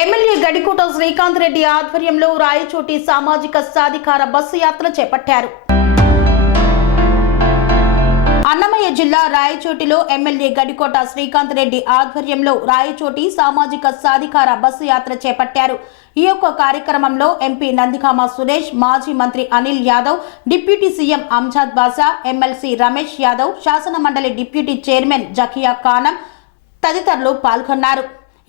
MLA Gadikota Srikanth Reddy ఆధ్వర్యంలో రాయచోటి సామాజిక సాధికార బస్సు యాత్ర చేపట్టారు. అన్నమయ్య జిల్లా రాయచోటిలో ఎమ్మెల్యే గడికోట శ్రీకాంత్ రెడ్డి ఆధ్వర్యంలో రాయచోటి సామాజిక సాధికార బస్సు యాత్ర చేపట్టారు. ఈ యొక్క కార్యక్రమంలో ఎంపీ నందికామ సురేష్ మాజీ మంత్రి Anil Yadav deputy CM Amzad Basha MLC Ramesh Yadav శాసన మండలి డిప్యూటీ చైర్మన్ జకియా ఖానం తదితరులు పాల్గొన్నారు.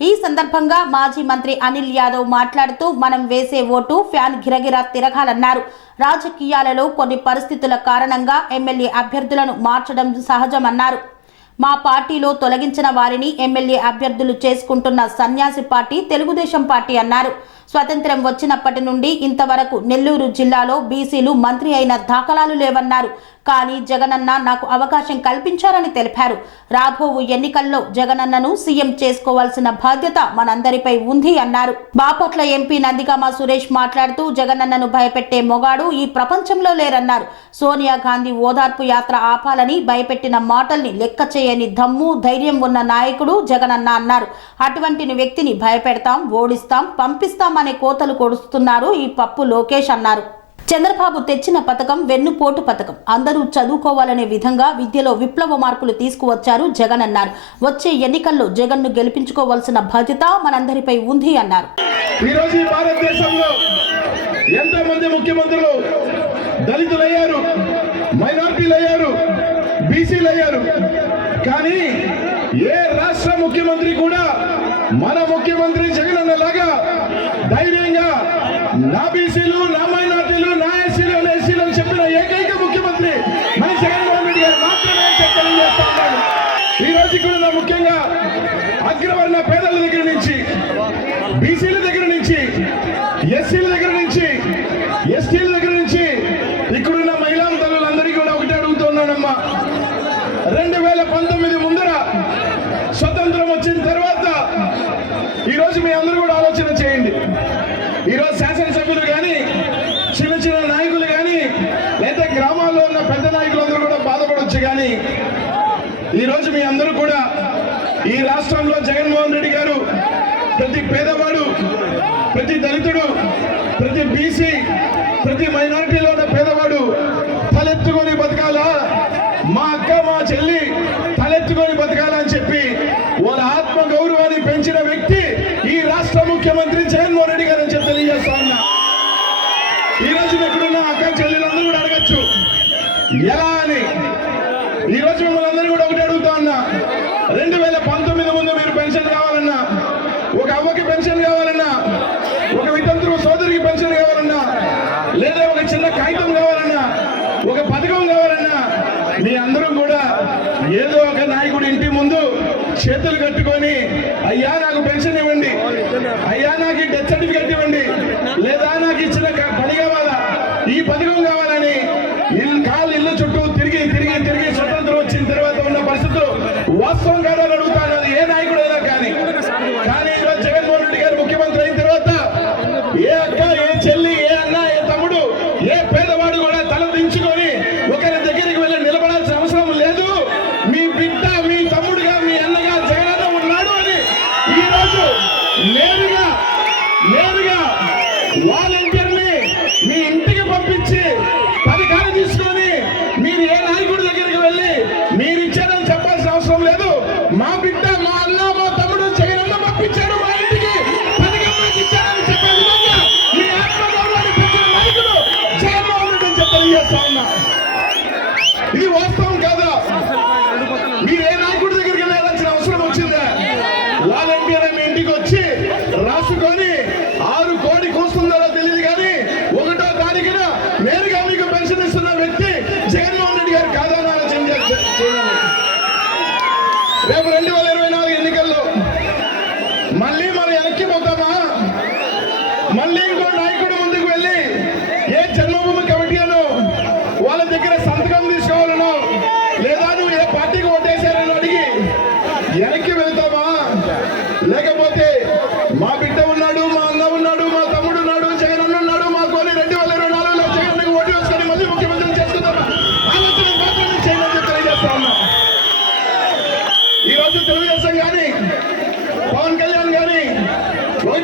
ఈ సందర్భంగా మాజీ మంత్రి అనిల్ యాదవ్ మాట్లాడుతూ మనం వేసే ఓటు ఫ్యాన్ గిరగిరా తిరగాలన్నారు. రాజకీయాలలో కొన్ని పరిస్థితుల కారణంగా ఎమ్మెల్యే అభ్యర్థులను మార్చడం సహజమన్నారు. మా పార్టీలో తొలగించిన వారిని ఎమ్మెల్యే అభ్యర్థులు చేసుకుంటున్న సన్యాసి పార్టీ తెలుగుదేశం పార్టీ అన్నారు. స్వతంత్రం వచ్చినప్పటి నుండి ఇంతవరకు నెల్లూరు జిల్లాలో బీసీలు మంత్రి అయిన దాఖలాలు లేవన్నారు. కానీ జగనన్న నాకు అవకాశం కల్పించారని తెలిపారు. రాబోవు ఎన్నికల్లో జగనన్నను సీఎం చేసుకోవాల్సిన బాధ్యత మనందరిపై ఉంది అన్నారు. బాపట్ల ఎంపీ నందిగామ సురేష్ మాట్లాడుతూ జగనన్నను భయపెట్టే మొగాడు ఈ ప్రపంచంలో లేరన్నారు. సోనియా గాంధీ ఓదార్పు యాత్ర ఆపాలని భయపెట్టిన మాటల్ని లెక్క చేయని దమ్ము ధైర్యం ఉన్న నాయకుడు జగనన్న అన్నారు. అటువంటి వ్యక్తిని భయపెడతాం ఓడిస్తాం పంపిస్తామనే కోతలు కొడుస్తున్నారు ఈ పప్పు లోకేష్ అన్నారు. చంద్రబాబు తెచ్చిన పథకం వెన్నుపోటు పథకం. అందరూ చదువుకోవాలనే విధంగా విద్యలో విప్లవ మార్పులు తీసుకువచ్చారు జగన్ అన్నారు. వచ్చే ఎన్నికల్లో జగన్ను గెలిపించుకోవాల్సిన బాధ్యత మనందరిపై ఉంది అన్నారు. ఈరోజు భారతదేశంలో ఎంతో మంది ముఖ్యమంత్రులు అయ్యారు మైనార్టీలు కానీ ఏ రాష్ట్ర ముఖ్యమంత్రి కూడా మన ముఖ్యమంత్రి జగన్ అన్నలాగా ధైర్యం నా బీసీలు నా మైనార్టీలు నా ఎస్సీలు ఎస్సీలు అని చెప్పిన ఏకైక ముఖ్యమంత్రి మన జగన్మోహన్ రెడ్డి గారు మాత్రమే అని తెలియజేస్తా ఉన్నాను. ఈ రోజు కూడా ముఖ్యంగా అగ్రవర్ణ పేదల దగ్గర నుంచి బీసీలు దగ్గర నుంచి ఎస్సీల దగ్గర నుంచి ఎస్టీల దగ్గర నుంచి ఇక్కడున్న మహిళా తల్లులందరికీ కూడా ఒకటే అడుగుతున్నానమ్మా రెండు వేల పంతొమ్మిది ముందర స్వతంత్రం వచ్చిన తర్వాత ఈరోజు మీ అందరూ కూడా ఆలోచన చేయండి ఈరోజు శాసనసభ్యులు కానీ చిన్న చిన్న నాయకులు కానీ లేదా గ్రామాల్లో ఉన్న పెద్ద నాయకులందరూ కూడా బాధపడవచ్చు కానీ ఈరోజు మీ అందరూ కూడా ఈ రాష్ట్రంలో జగన్మోహన్ రెడ్డి గారు ప్రతి పేదవాడు ప్రతి దళితుడు ప్రతి బీసీ ప్రతి మైనారిటీలో ఉన్న పేదవాడు తలెత్తుకొని బతకాలా మా అక్క మా చెల్లి తలెత్తుకొని బతకాలా అని చెప్పి వాళ్ళ ఆత్మ గౌరవాన్ని పెంచిన వ్యక్తి ఈ రాష్ట్ర ముఖ్యమంత్రి జగన్మోహన్ రెడ్డి గారు అని చెప్పి తెలియజేస్తా ఉన్నా ఈ రోజు ఎక్కడున్న అక్క చెల్లెలందరూ కూడా అడగచ్చు ఎలా అని ఈ రోజు మిమ్మల్ని అందరూ కూడా ఒకటి అడుగుతా ఉన్నా రెండు వేల పంతొమ్మిది ముందు మీరు పెన్షన్ కావాలన్నా ఒక అవ్వకి పెన్షన్ కావాలన్నా ఒక వితంతువు సోదరికి పెన్షన్ కావాలన్నా లేదా ఒక చిన్న కాగితం కావాలన్నా ఒక పథకం కావాలన్నా మీ అందరూ కూడా ఏదో ఒక నాయకుడి ఇంటి ముందు పెట్టుకొని అయ్యా నాకు పెన్షన్ ఇవ్వండి. అయ్యా నాకు డెత్ సర్టిఫికెట్ ఇవ్వండి. లేదా నాకు ఇచ్చిన పని కావాలా? ఈ పథకం కావాలని. ఇల్లు కాళ్ళు ఇల్లు చుట్టూ తిరిగి తిరిగి తిరిగి స్వతంత్రం వచ్చిన తర్వాత ఉన్న పరిస్థితులు వాస్తవం కాదా అడుగుతాను అది ఏ నాయకుడు అయినా కానీ. కానీ ఈరోజు జగన్మోహన్ రెడ్డి గారు ముఖ్యమంత్రి అయిన తర్వాత ఏ అక్క ఏ చెల్లి ఏ అన్న ఏ తమ్ముడు ఏ పేదవాడు కూడా తల దించుకొని ఒకరి దగ్గరికి వెళ్ళి నిలబడాల్సిన అవసరం లేదు. మీ బిడ్డ Olha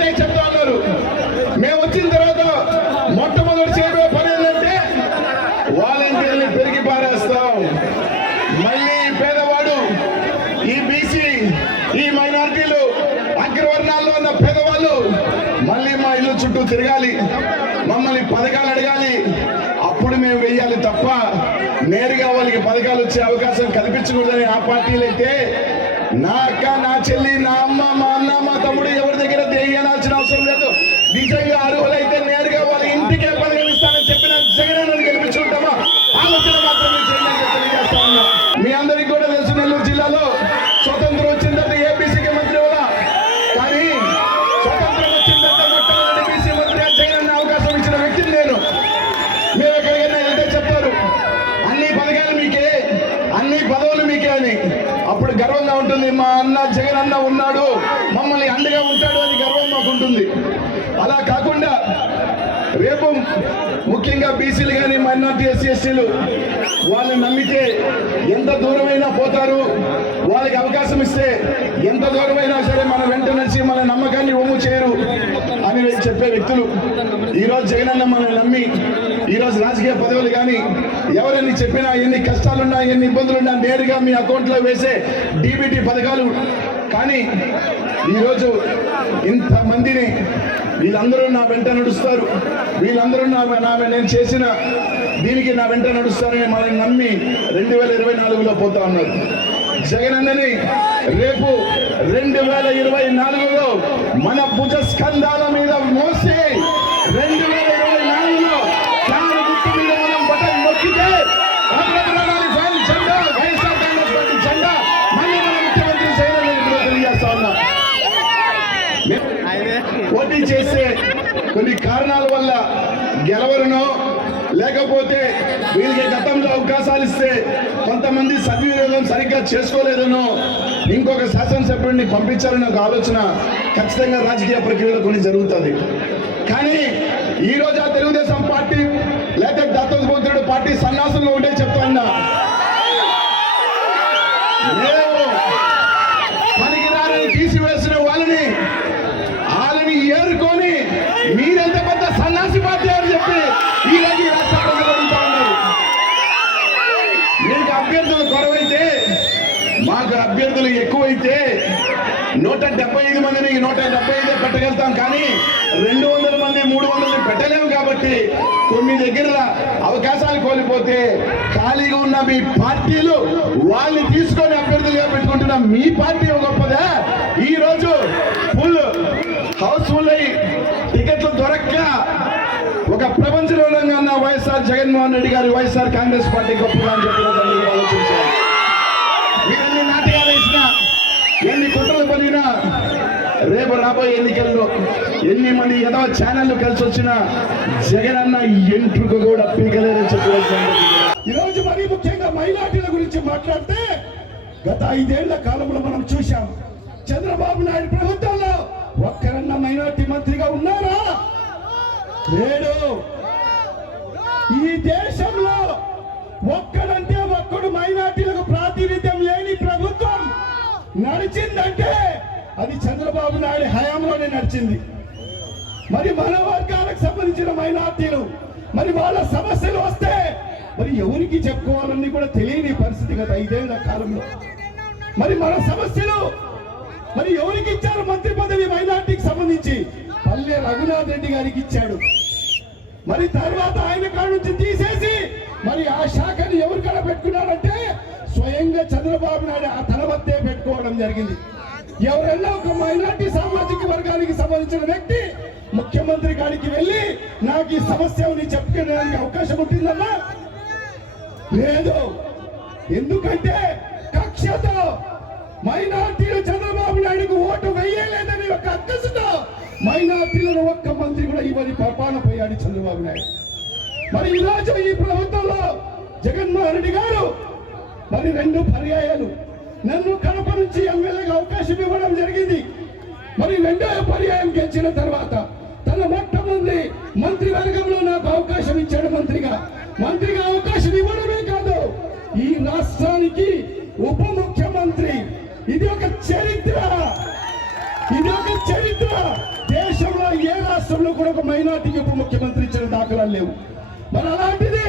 ఒకటే చెప్తా ఉన్నారు మేము వచ్చిన తర్వాత మొట్టమొదటి చేయబోయే పని ఏంటంటే వాలంటీర్లు పెరిగి పారేస్తాం. మళ్ళీ పేదవాడు ఈ బీసీ ఈ మైనార్టీలు అగ్రవర్ణాల్లో ఉన్న పేదవాళ్ళు మళ్ళీ మా ఇల్లు చుట్టూ తిరగాలి మమ్మల్ని పథకాలు అడగాలి. అప్పుడు మేము వెయ్యాలి తప్ప నేరుగా వాళ్ళకి పథకాలు వచ్చే అవకాశం కల్పించకూడదని ఆ పార్టీలు అయితే నా అక్క నా చెల్లి నా అమ్మ మా అన్న మా తమ్ముడు ఎవరి దగ్గర దేయాల్సిన అవసరం లేదు. నిజంగా అర్హులైతే నేరుగా వాళ్ళ ఇంటికే పరిగణిస్తానని చెప్పిన జగన్ ఎస్టీలు వాళ్ళని నమ్మితే ఎంత దూరమైనా పోతారు. వాళ్ళకి అవకాశం ఇస్తే ఎంత దూరమైనా సరే మన వెంట నడిచి మన నమ్మకాన్ని ఒమ్ము చేయరు అని చెప్పే వ్యక్తులు. ఈరోజు జగనన్న మనల్ని నమ్మి ఈరోజు రాజకీయ పదవులు కానీ ఎవరని చెప్పినా ఎన్ని కష్టాలున్నా ఎన్ని ఇబ్బందులున్నా నేరుగా మీ అకౌంట్లో వేసే డీబీటీ పథకాలు. కానీ ఈరోజు ఇంతమందిని వీళ్ళందరూ నా వెంట నడుస్తారు. వీళ్ళందరూ నా నా నేను చేసిన దీనికి నా వెంట నడుస్తారని మనల్ని నమ్మి రెండు వేల ఇరవై నాలుగులో పోతా ఉన్నారు. జగనన్నని రేపు రెండు వేల ఇరవై నాలుగులో మన భుజస్కంధాల మీద కారణాల వల్ల గెలవరునో లేకపోతే వీళ్ళకి గతంలో అవకాశాలు ఇస్తే కొంతమంది సద్వినియోగం సరిగ్గా చేసుకోలేదనో ఇంకొక శాసనసభ్యుడిని పంపించాలని ఒక ఆలోచన ఖచ్చితంగా రాజకీయ ప్రక్రియలో కొన్ని జరుగుతుంది. కానీ ఈ రోజు ఆ తెలుగుదేశం పార్టీ లేకపోతే దత్తోత్పుత్రుడు పార్టీ సన్యాసంలో ఉండే చెప్తున్నా మేము పనికిరాలని తీసివేసిన వాళ్ళని వాళ్ళని ఏరుకొని మీరెంత పెద్ద సన్నాసి పార్టీ అని చెప్పి ఈ రోజు ఈ రాష్ట్ర ప్రజలు అడుగుతా ఉన్నారు మీకు అభ్యర్థులు కొరవైతే మాకు అభ్యర్థులు ఎక్కువైతే నూట డెబ్బై ఐదు మందిని నూట డెబ్బై ఐదే పెట్టగలుగుతాం. కానీ రెండు వందల మంది మూడు వందలు పెట్టలేము కాబట్టి తొమ్మిది దగ్గర అవకాశాలు కోల్పోతే ఖాళీగా ఉన్న మీ పార్టీలు వాళ్ళని తీసుకొని అభ్యర్థులుగా పెట్టుకుంటున్న మీ పార్టీ గొప్పదా? ఈ రోజు ఫుల్ హౌస్ఫుల్ అయి టికెట్లు దొరక్క ఒక ప్రపంచంలో ఉన్న వైఎస్ఆర్ జగన్మోహన్ రెడ్డి గారి వైఎస్ఆర్ కాంగ్రెస్ పార్టీ గొప్పగా అని చెప్పి ఆలోచించారు నాటకాలు వేసిన ఎన్ని కుట్రలు పడినా రేపు రాబోయే ఎన్నికల్లో ఎన్ని మంది ఏదో ఛానళ్ళు కలిసి వచ్చినా జగన్ అన్న ఎంట్రుకు కూడా పీకలేరని చెప్పవలసిన ఈరోజు మరీ ముఖ్యంగా మైనార్టీల గురించి మాట్లాడితే గత ఐదేళ్ళ కాలంలో మనం చూశాం చంద్రబాబు నాయుడు ప్రభుత్వంలో ఒక్కరన్నా మైనార్టీ మంత్రిగా ఉన్నారా? లేడు ఈ దేశంలో ఒక్కడంటే ఒక్కడు మైనార్టీలకు ప్రాతినిధ్యం లేని ప్రభుత్వం నడిచిందంటే అది చంద్రబాబు నాయుడు హయాంలోనే నడిచింది. మరి మన వర్గాలకు సంబంధించిన మైనార్టీలు మరి వాళ్ళ సమస్యలు వస్తే మరి ఎవరికి చెప్పుకోవాలని కూడా తెలియని పరిస్థితి గత ఐదేళ్ళ కాలంలో. మరి మన సమస్యలు మరి ఎవరికి ఇచ్చారు మంత్రి పదవి మైనార్టీకి సంబంధించి? పల్లె రఘునాథ్ రెడ్డి గారికి ఇచ్చాడు. మరి తర్వాత ఆయన కాడ నుంచి తీసేసి మరి ఆ శాఖని ఎవరి కాడ పెట్టుకున్నారంటే స్వయంగా చంద్రబాబు నాయుడు ఆ తలబత్తే వద్దే పెట్టుకోవడం జరిగింది. ఎవరైనా ఒక మైనార్టీ సామాజిక వర్గానికి సంబంధించిన వ్యక్తి ముఖ్యమంత్రి కాడికి వెళ్ళి నాకు ఈ సమస్య ఉంది చెప్పుకోవడానికి అవకాశం ఉంటుందమ్మా? లేదు. ఎందుకంటే కక్షతో మైనార్టీలు చంద్రబాబు నాయుడుకు ఓటు వేయలేదని ఒక అక్కసుతో మైనార్టీలను ఒక్క మంత్రి కూడా ఇవన్నీ పపాన పోయాడు చంద్రబాబు నాయుడు. మరి ఈరోజు ఈ ప్రభుత్వంలో జగన్మోహన్ రెడ్డి గారు మరి రెండు పర్యాయాలు. నన్ను కడప నుంచి ఎమ్మెల్యేగా అవకాశం ఇవ్వడం జరిగింది. మరి రెండో పర్యాయం గెలిచిన తర్వాత తన మొట్టమొదటి మంత్రి వర్గంలో నాకు అవకాశం ఇచ్చాడు మంత్రిగా. మంత్రిగా అవకాశం ఇవ్వడమే కాదు ఈ రాష్ట్రానికి ఉప ముఖ్యమంత్రి. ఇది ఒక చరిత్ర. ఇది ఒక చరిత్ర దేశంలో ఏ రాష్ట్రంలో కూడా ఒక మైనార్టీకి ఉప ముఖ్యమంత్రి ఇచ్చిన దాఖలాలు లేవు. మరి అలాంటిది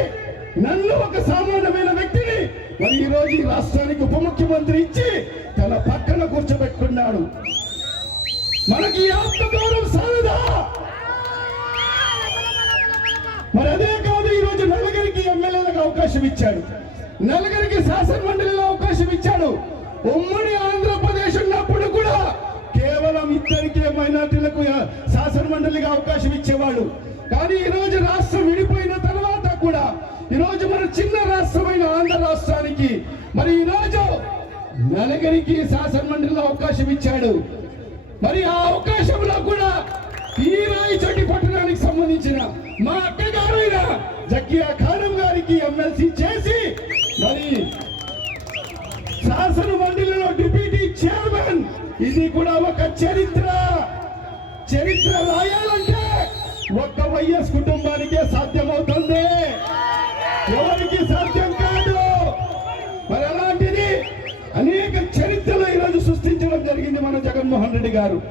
నన్ను ఒక సామాన్యమైన వ్యక్తిని మరి ఈ రోజు ఈ రాష్ట్రానికి ఉప ముఖ్యమంత్రి ఇచ్చి తన పక్కన కూర్చోబెట్టుకున్నాడు. మనకి ఆత్మగౌరవం సాలదా? మరి అదే కాదు ఈ రోజు నలుగురికి ఎమ్మెల్యేలకు అవకాశం ఇచ్చాడు. నలుగురికి శాసన మండలిలో అవకాశం ఇచ్చాడు. ఉమ్మడి ఆంధ్రప్రదేశ్ ఇద్దరికే మైనార్టీలకు శాసనమండలిగా అవకాశం ఇచ్చేవాడు. కానీ ఈరోజు రాష్ట్రం విడిపోయిన తర్వాత కూడా ఈరోజు మన చిన్న రాష్ట్రమైన ఆంధ్ర రాష్ట్రానికి మరి ఈరోజు రోజు నలుగురికి శాసన అవకాశం ఇచ్చాడు. మరి ఆ అవకాశంలో కూడా ఈ రాయచోటి పట్టణానికి సంబంధించిన మా అక్కగారైన జక్కియా ఖానం గారికి ఎమ్మెల్సీ చేసి మరి శాసనమండలి ఇది కూడా ఒక చరిత్ర. చరిత్ర రాయాలంటే ఒక్క వైఎస్ కుటుంబానికే సాధ్యమవుతుంది. ఎవరికి సాధ్యం కాదు? మరి అలాంటిది అనేక చరిత్రలు ఈరోజు సృష్టించడం జరిగింది మన జగన్మోహన్ రెడ్డి గారు.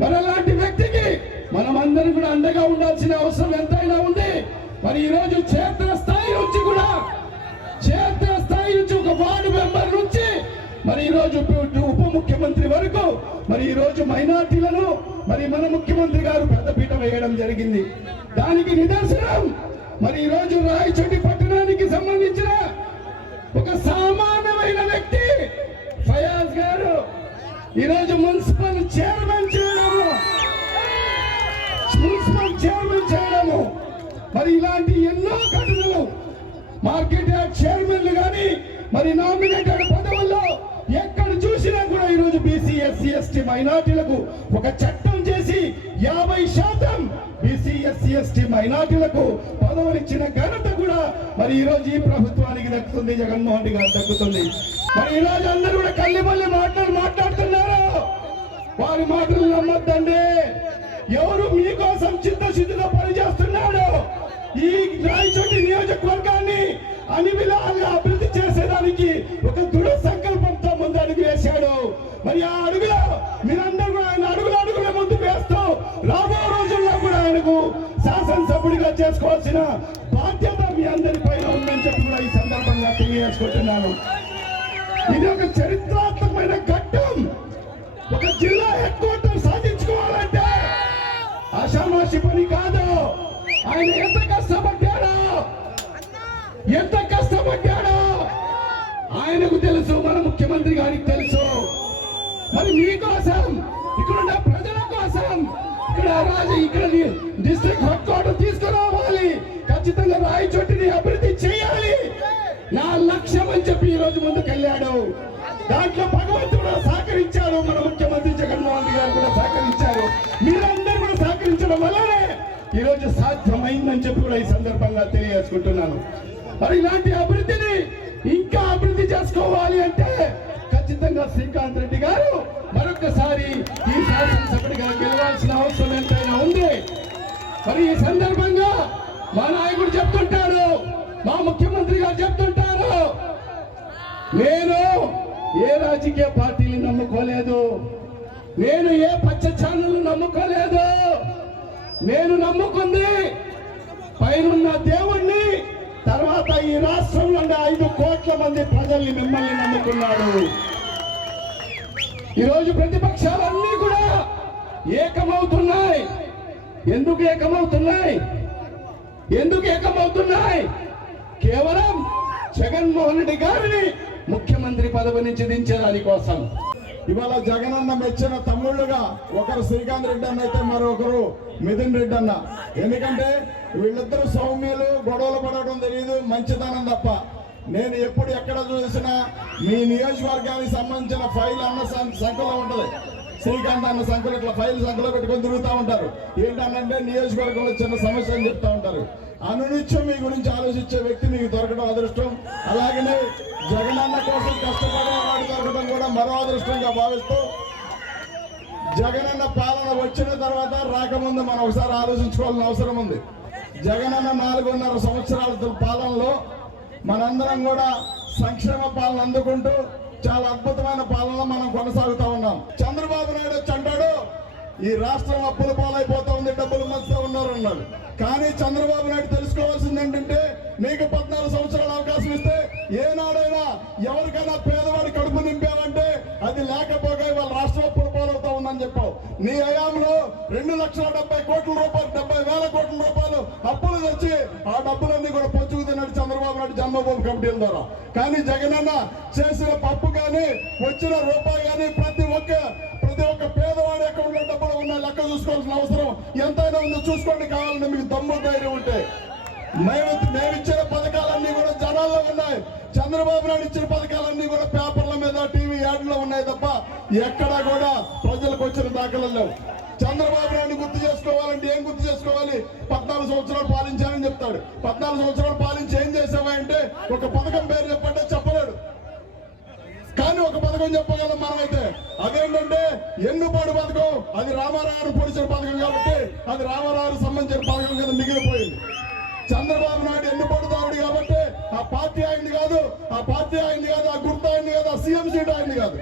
మరి అలాంటి వ్యక్తికి మనం అందరం కూడా అండగా ఉండాల్సిన అవసరం ఎంతైనా ఉంది. మరి ఈరోజు క్షేత్ర స్థాయి నుంచి కూడా క్షేత్ర స్థాయి నుంచి ఒక వార్డు మెంబర్ నుంచి మరి ఈ రోజు ఉప- ఉప ముఖ్యమంత్రి వరకు మరి ఈ రోజు మైనార్టీలను మరి మన ముఖ్యమంత్రి గారు పెద్దపీట వేయడం జరిగింది. దానికి నిదర్శనం మరి ఈ రోజు రాయచోటి పట్టణానికి సంబంధించిన ఒక సామాన్యమైన వ్యక్తి ఫయాజ్ గారు. ఈరోజు మున్సిపల్ చైర్మన్ చేయడము. మున్సిపల్ చైర్మన్ చేయడము. మరి ఇలాంటి ఎన్నో ఘటనలు మార్కెట్ యార్డ్ చైర్మన్లు కానీ మరి నామినేటెడ్ పదవుల్లో ఎక్కడ చూసినా కూడా ఈరోజు బీసీ ఎస్సీ ఎస్టీ మైనార్టీలకు ఒక చట్టం చేసి యాభై శాతం బీసీ ఎస్సీ ఎస్టీ మైనార్టీలకు పదవులిచ్చిన ఘనత కూడా మరి ఈ రోజు ఈ ప్రభుత్వానికి దక్కుతుంది జగన్మోహన్ రెడ్డి గారు దక్కుతుంది. మరి ఈ రోజు అందరూ కూడా కల్లిపల్లి మళ్ళీ మాటలు మాట్లాడుతున్నారు? వారి మాటలు నమ్మొద్దండి. ఎవరు మీకోసం చిత్తశుద్ధితో పనిచేస్తున్నాడు ఈ రాయచోటి నియోజకవర్గాన్ని అన్ని అభివృద్ధి చేసేదానికి ఒక దృఢ సంకల్పం అడుగు వేశాడు. మరి ఆ అడుగులో మీరందరూ కూడా ఆయన అడుగులు అడుగుల ముందు వేస్తూ రాబో రోజుల్లో కూడా ఆయనకు శాసనసభ్యుడిగా చేసుకోవాల్సిన బాధ్యత మీ అందరి పైన ఉందని చెప్పి కూడా ఈ సందర్భంగా తెలియజేసుకుంటున్నాను. ఇది ఒక చరిత్రాత్మకమైన ఘట్టం. ఒక జిల్లా హెడ్ క్వార్టర్ సాధించుకోవాలంటే ఆషామాషి పని కాదు. ఆయన ఎంత కష్టపడ్డాడో ఎంత కష్టపడ్డాడో ఇక్కడ డిస్ట్రిక్ట్ హెడ్ క్వార్టర్ తీసుకురావాలి. ఖచ్చితంగా రాయచోటిని అభివృద్ధి చేయాలి. నా లక్ష్యం అని చెప్పి ఈ రోజు ముందుకెళ్ళాడు. దాంట్లో భగవంతుడు కూడా సహకరించాడు. మన ముఖ్యమంత్రి జగన్మోహన్ రెడ్డి గారు కూడా సహకరించారు. మీరందరూ కూడా సహకరించడం వల్లనే ఈ రోజు సాధ్యమైందని చెప్పి కూడా ఈ సందర్భంగా తెలియజేసుకుంటున్నాను. మరి ఇలాంటి అభివృద్ధిని ఇంకా అభివృద్ధి చేసుకోవాలి అంటే ఖచ్చితంగా శ్రీకాంత్ రెడ్డి గారు మరొకసారి ఈ శాసనసభ్యుడిగా గెలవాల్సిన అవసరం ఎంతైనా ఉంది. మరి ఈ సందర్భంగా మా నాయకుడు చెప్తుంటాడు మా ముఖ్యమంత్రి గారు చెప్తుంటారు నేను ఏ రాజకీయ పార్టీని నమ్ముకోలేదు నేను ఏ పచ్చ ఛానల్ నమ్ముకోలేదు నేను నమ్ముకుంది పైనున్న దేవుణ్ణి తర్వాత ఈ రాష్ట్రంలో ఐదు కోట్ల మంది ప్రజల్ని మిమ్మల్ని నమ్ముకున్నాడు. ఈరోజు ప్రతిపక్షాలన్నీ కూడా ఏకమవుతున్నాయి. ఎందుకు ఏకమవుతున్నాయి? ఎందుకు ఏకమవుతున్నాయి? కేవలం జగన్మోహన్ రెడ్డి గారిని ముఖ్యమంత్రి పదవి నుంచి దించడాని కోసం. ఇవాళ జగనన్న మెచ్చిన తమ్ముళ్ళుగా ఒకరు శ్రీకాంత్ రెడ్డి అన్న అయితే మరొకరు మిథున్ రెడ్డి అన్న. ఎందుకంటే వీళ్ళిద్దరు సౌమ్యులు గొడవలు పడడం తెలియదు మంచిదనం తప్ప. నేను ఎప్పుడు ఎక్కడ చూసినా మీ నియోజకవర్గానికి సంబంధించిన ఫైల్ అన్న సంఖ్యలో ఉంటుంది. శ్రీకాంత్ అన్న సంఖ్యలో ఇట్లా ఫైల్ సంఖ్యలో పెట్టుకొని తిరుగుతూ ఉంటారు. ఏంటంటే నియోజకవర్గంలో చిన్న సమస్య అని చెప్తా ఉంటారు. అనునిత్యం మీ గురించి ఆలోచించే వ్యక్తి మీకు దొరకడం అదృష్టం. అలాగనే జగనన్న కోసం కష్టపడే వాడు దొరకడం కూడా మరో అదృష్టంగా భావిస్తూ జగనన్న పాలన వచ్చిన తర్వాత రాకముందు మనం ఒకసారి ఆలోచించుకోవాల్సిన అవసరం ఉంది. జగనన్న నాలుగున్నర సంవత్సరాల పాలనలో మనందరం కూడా సంక్షేమ పాలన అందుకుంటూ చాలా అద్భుతమైన పాలన మనం కొనసాగుతా ఉన్నాం. చంద్రబాబు నాయుడు వచ్చి అంటాడు ఈ రాష్ట్రం అప్పుల పాలైపోతా ఉంది డబ్బులు మంచుతా ఉన్నారు అన్నారు కానీ చంద్రబాబు నాయుడు తెలుసుకోవాల్సింది ఏంటంటే నీకు పద్నాలుగు సంవత్సరాల అవకాశం ఇస్తే ఏనాడైనా ఎవరికైనా పేదవాడి కడుపు నింపావంటే అది లేకపోగా ఇవాళ రాష్ట్రం అప్పుల పాలవుతా ఉందని చెప్పావు. నీ హయాంలో రెండు లక్షల డెబ్బై కోట్ల రూపాయలు డెబ్బై వేల కోట్ల రూపాయలు అప్పులు తెచ్చి ఆ డబ్బులన్నీ కూడా పంచుకు తిన్నాడు చంద్రబాబు నాయుడు జన్మభూమి కమిటీల ద్వారా. కానీ జగనన్న చేసిన పప్పు కానీ వచ్చిన రూపాయి కానీ ప్రతి ఒక్క ప్రతి ఒక్క పేదవాడి అకౌంట్లో డబ్బులు ఉన్నాయి లెక్క చూసుకోవాల్సిన అవసరం ఎంతైనా ఉందో. చూసుకోండి కావాలంటే మీకు దమ్ము ధైర్యం ఉంటే. మేము మేము ఇచ్చిన పథకాలన్నీ కూడా జనాల్లో ఉన్నాయి. చంద్రబాబు నాయుడు ఇచ్చిన పథకాలన్నీ కూడా పేపర్ల మీద టీవీ యాడ్లో ఉన్నాయి తప్ప ఎక్కడా కూడా ప్రజలకు వచ్చిన దాఖలు లేవు. చంద్రబాబు నాయుడు గుర్తు చేసుకోవాలంటే ఏం గుర్తు చేసుకోవాలి? పద్నాలుగు సంవత్సరాలు పాలించాలని చెప్తాడు. పద్నాలుగు సంవత్సరాలు పాలించి ఏం చేసావా అంటే ఒక పథకం పేరు చెప్పంటే చెప్పలేడు. కానీ ఒక పథకం చెప్పగలం మనమైతే. అదేంటంటే ఎన్నుపాడు పథకం అది రామారావు పొడిచిన పథకం కాబట్టి అది రామారావు సంబంధించిన పథకం కింద మిగిలిపోయింది. చంద్రబాబు నాయుడు ఎన్నుపడుతాడు కాబట్టి ఆ పార్టీ ఆయనది కాదు ఆ పార్టీ ఆయనది కాదు ఆ గుర్తు ఆయనది కాదు ఆ సీఎం సీట్ ఆయనది కాదు.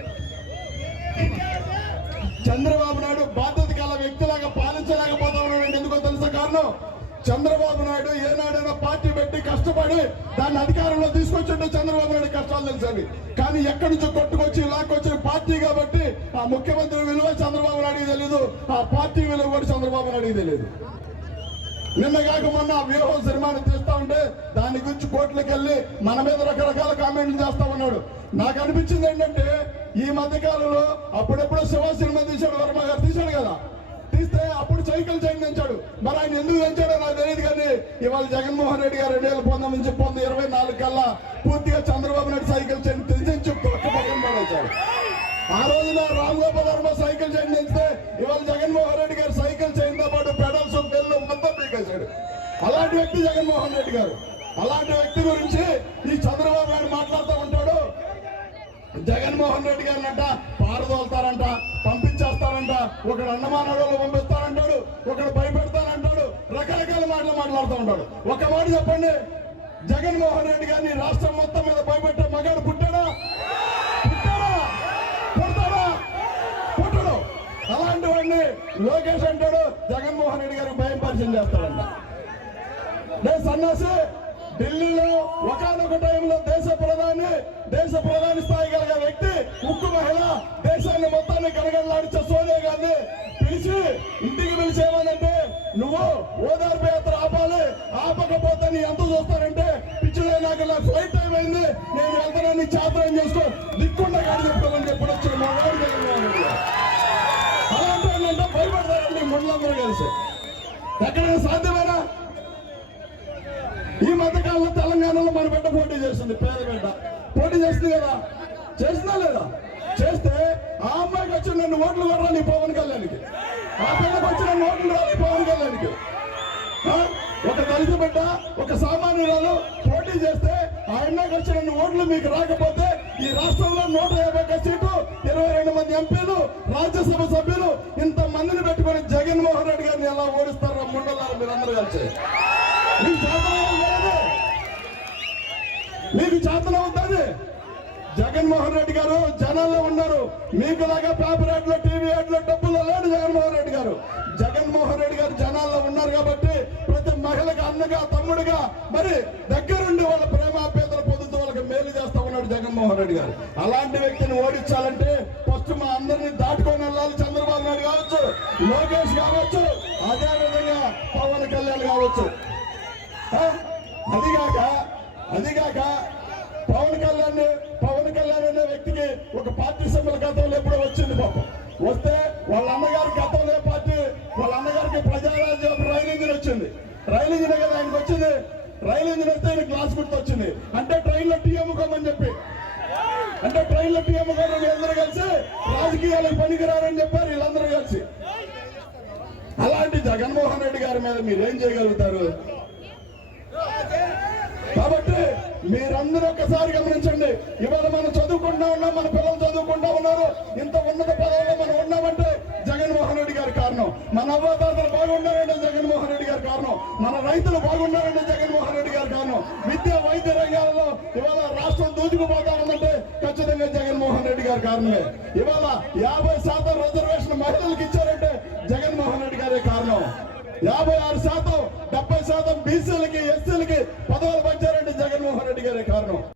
చంద్రబాబు నాయుడు బాధ్యత గల వ్యక్తిలాగా పాలించలేకపోతా ఉన్నాడు ఎందుకో తెలుసా కారణం? చంద్రబాబు నాయుడు ఏనాడైనా పార్టీ పెట్టి కష్టపడి దాన్ని అధికారంలో తీసుకొచ్చింటే చంద్రబాబు నాయుడు కష్టాలు తెలిసేవి కానీ ఎక్కడి నుంచో కొట్టుకొచ్చి లాక్కొచ్చిన పార్టీ కాబట్టి ఆ ముఖ్యమంత్రి విలువ చంద్రబాబు నాయుడుకి తెలియదు ఆ పార్టీ విలువ కూడా చంద్రబాబు నాయుడుకి తెలియదు నిన్న కాక మొన్న వ్యూహం సినిమాని తీస్తా ఉంటే దాని గురించి కోర్టులకు వెళ్ళి మన మీద రకరకాల కామెంట్లు చేస్తా ఉన్నాడు. నాకు అనిపించింది ఏంటంటే ఈ మధ్య కాలంలో అప్పుడప్పుడు శివ సినిమా తీశాడు వర్మ గారు తీశాడు కదా. తీస్తే అప్పుడు సైకిల్ చైన్ తెంచాడు మరి ఆయన ఎందుకు పెంచాడో నాకు తెలియదు కానీ ఇవాళ జగన్మోహన్ రెడ్డి గారు రెండు వేల పంతొమ్మిది నుంచి పంతొమ్మిది ఇరవై నాలుగు కల్లా పూర్తిగా చంద్రబాబు నాయుడు సైకిల్ చైన్ తెంచి పక్కన పడేశాడు ఆ రోజున రామ్ గోపాల్ వర్మ సైకిల్ చైన్ తెంచితే ఇవాళ జగన్మోహన్ రెడ్డి గారు సైకిల్ చైన్తో పాటు పెడల్స్ బెల్లు మొత్తం పీకేశాడు. అలాంటి వ్యక్తి జగన్మోహన్ రెడ్డి గారు. అలాంటి వ్యక్తి గురించి ఈ చంద్రబాబు నాయుడు మాట్లాడుతూ ఉంటాడు. జగన్మోహన్ రెడ్డి గారిని అంట పారదోలుతారంట పంపించేస్తారంట ఒకడు అన్నమానవులు పంపిస్తారంటాడు ఒకడు భయపెడతానంటాడు రకరకాల మాటలు మాట్లాడుతూ ఉంటాడు. ఒక మాట చెప్పండి జగన్మోహన్ రెడ్డి గారిని రాష్ట్రం మొత్తం మీద భయపెట్టే మగాడు పుట్టాడా? పుట్టాడా? పుడతాడా? పుట్టడు. అలాంటి వాడిని లోకేష్ అంటాడు జగన్మోహన్ రెడ్డి గారికి భయం పరిచయం చేస్తాడంట. సన్నాసి ఢిల్లీలో ఒకనొక టైంలో దేశ ప్రధాని దేశ ప్రధాని స్థాయి కలిగిన వ్యక్తి ఉక్కు మహిళ దేశాన్ని మొత్తాన్ని కనగలాడించే సోనియా గాంధీ పిలిచి ఇంటికి పిలిచి ఏమనంటే నువ్వు ఓదార్పు యాత్ర ఆపాలి ఆపకపోతే నీ ఎంత చూస్తానంటే పిచ్చిలే నాకు నా ఫ్లైట్ టైం అయింది నేను వెళ్తానని నీ చాత్రం చేసుకో దిక్కుండా గాడి చెప్తామని చెప్పి వచ్చిన మా వాడు గారు. అలాంటి భయపడతారండి ముందులందరూ కలిసి ఎక్కడైనా సాధ్యమేనా ఈ మధ్యకాలంలో తెలంగాణలో మన బిడ్డ పోటీ చేస్తుంది పేద బిడ్డ పోటీ చేస్తుంది కదా? చేస్తుందా లేదా? చేస్తే ఆ అమ్మాయికి వచ్చి నన్ను ఓట్లు కొడరా నీ పవన్ కళ్యాణ్కి? ఆ పిల్లకి వచ్చి నన్ను ఓట్లు రా నీ పవన్ కళ్యాణ్కి? ఒక దళిత బిడ్డ ఒక సామాన్యురాలు పోటీ చేస్తే ఆ అమ్మాయికి వచ్చి నన్ను ఓట్లు మీకు రాకపోతే ఈ రాష్ట్రంలో నూట యాభై ఒక్క సీటు ఇరవై రెండు మంది ఎంపీలు రాజ్యసభ సభ్యులు ఇంత మందిని పెట్టుకొని జగన్మోహన్ రెడ్డి గారిని ఎలా ఓడిస్తారా ముండలారు మీరందరూ కలిసి. మీకు చేతలో ఉంటుంది జగన్మోహన్ రెడ్డి గారు జనాల్లో ఉన్నారు. మీకు లాగా పేపర్ యాడ్లో టీవీ యాడ్లో డబ్బుల్లో లేడు జగన్మోహన్ రెడ్డి గారు. జగన్మోహన్ రెడ్డి గారు జనాల్లో ఉన్నారు కాబట్టి ప్రతి మహిళగా అన్నగా తమ్ముడుగా మరి దగ్గరుండి వాళ్ళ ప్రేమాపేదలు పొందుతూ వాళ్ళకి మేలు చేస్తా ఉన్నాడు జగన్మోహన్ రెడ్డి గారు. అలాంటి వ్యక్తిని ఓడించాలంటే ఫస్ట్ మా అందరినీ దాటుకొని వెళ్ళాలి చంద్రబాబు నాయుడు కావచ్చు లోకేష్ కావచ్చు అదేవిధంగా పవన్ కళ్యాణ్ కావచ్చు. అదిగాక అదిగాక పవన్ కళ్యాణ్ పవన్ కళ్యాణ్ అనే వ్యక్తికి ఒక పార్టీ సభ్యుల గతంలో ఎప్పుడో వచ్చింది పాపం. వస్తే వాళ్ళ అన్నగారి గతంలో పార్టీ? వాళ్ళ అన్నగారికి ప్రజారాజ్యం రైలు ఇంజిన్ వచ్చింది. రైలు ఇంజిన్ కదా ఆయనకు వచ్చింది? రైలు ఇంజిన్ వస్తే ఆయన గ్లాస్ గుర్తు వచ్చింది అంటే ట్రైన్లో టీ అమ్ముకోమని చెప్పి. అంటే ట్రైన్లో టీ అమ్ముకోమని వీళ్ళందరూ కలిసి రాజకీయాలకు పనికిరారని చెప్పారు వీళ్ళందరూ కలిసి. అలాంటి జగన్మోహన్ రెడ్డి గారి మీద మీరు ఏం చేయగలుగుతారు కాబట్టి మీరందరూ ఒక్కసారి గమనించండి. ఇవాళ మనం చదువుకుంటా ఉన్నాం మన పిల్లలు చదువుకుంటా ఉన్నారు. ఇంత ఉన్నత పదవుల్లో మనం ఉన్నామంటే జగన్మోహన్ రెడ్డి గారి కారణం. మన అవ్వదాతలు బాగున్నారంటే జగన్మోహన్ రెడ్డి గారి కారణం. మన రైతులు బాగున్నారంటే జగన్మోహన్ రెడ్డి గారి కారణం. విద్య వైద్య రంగాలలో ఇవాళ రాష్ట్రం దూచుకుపోతా ఉందంటే ఖచ్చితంగా జగన్మోహన్ రెడ్డి గారి కారణమే. ఇవాళ యాభై శాతం రిజర్వేషన్ మహిళలకు ఇచ్చారంటే యాభై ఆరు శాతం డెబ్బై శాతం బీసీలకి ఎస్సీలకి పదవులు పంచారంటే జగన్మోహన్ రెడ్డి గారే కారణం.